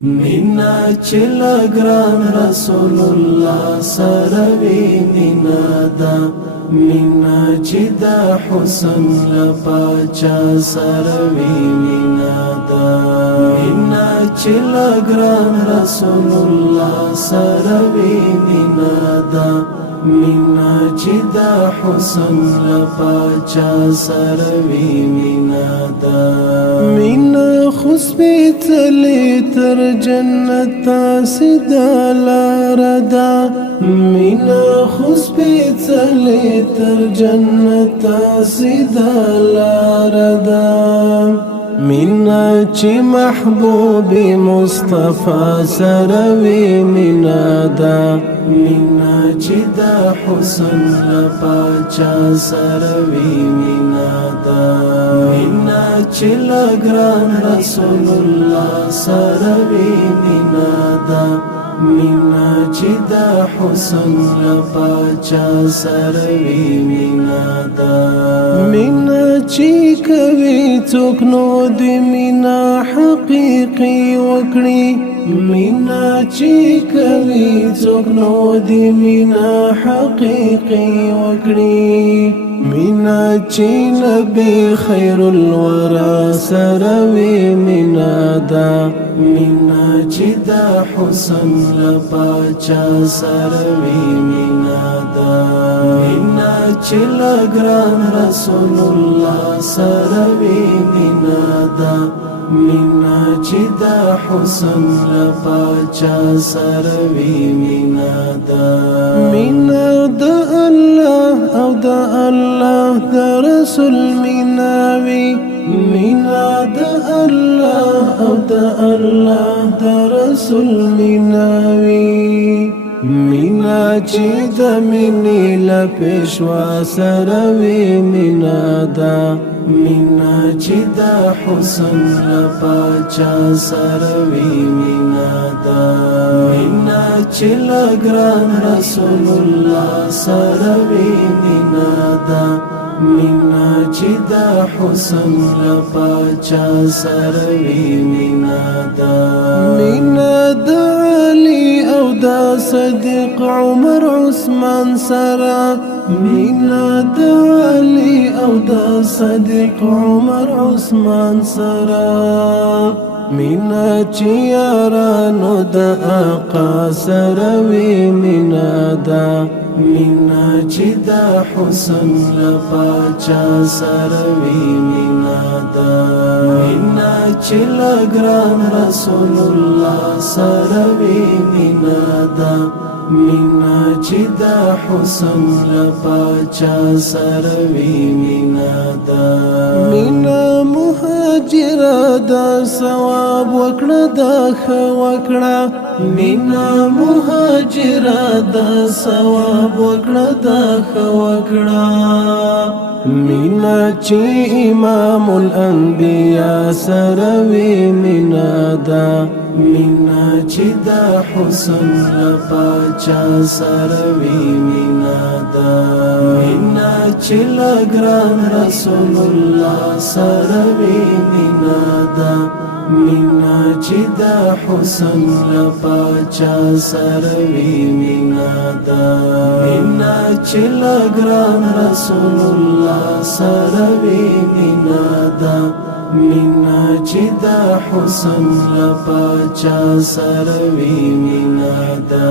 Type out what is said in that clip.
مینا چل گران رسول الله سروي مینا دا مینا چې د حسن لپاچا سروي مینا دا مینا چل گران رسول الله سروي مینا دا مینا چې د حسن لپاچا سروي مینا دا مینا خسبتلی تر جنت سیدا لاردا مینا خسبتلی تر جنت سیدا لاردا مینا چې محبوب مصطفی سروي مینا دا مینا چې د حسن لپاچا سروي مینا دا مینا چې لګران رسول الله سروي مینا دا مینا چې د حسن لپاچا سروي مینا دا مینا چې کوي څوک نو د مینا حقيقي وکړي مینا چې کوي څوک نو د مینا حقيقي وکړي مینا چې نبی خیر الورى سروي مینا دا مینا چې د حسن لپاچا سروي مینا دا مینا چې لګران رسول الله سروي مینا دا مینا چې د حسن لپاچا سروي مینا دا مینا د الله او د الله د رسول مینا وی مینا د الله او د الله د رسول مینا وی مینا چې د مینې لپیشوا سروي مینا دا مینا چې د حسن لپاچا سروي مینا دا مینا چې لګران رسول الله سروي مینا دا مینا چې د حسن لپاچا سروي مینا دا مینا د علي او د صدیق عمر عثمان سرا مینا د علي او د صدیق عمر عثمان سرا مینا چې یارانو د آقا سروي مینا دا مینا چې د حسن لپاچا سروي مینا دا مینا چې لګران رسول الله سروي مینا دا مینا چې د حسن لپاچا سروي مینا دا مینا مهاجر دا ثواب وکړه دا ښه وکړه مینا مهاجر دا ثواب وکړه دا ښه وکړه مینا چې امام الانبیاء سروي مینا دا مینا چې د حسن لپاچا سروي مینا دا مینا چې لګران رسول الله سروي مینا دا مینا چې د حسن لپاچا سروي مینا دا مینا چې لګران رسول الله سروي مینا دا مینا چې د حسن لپاچا سروي مینا دا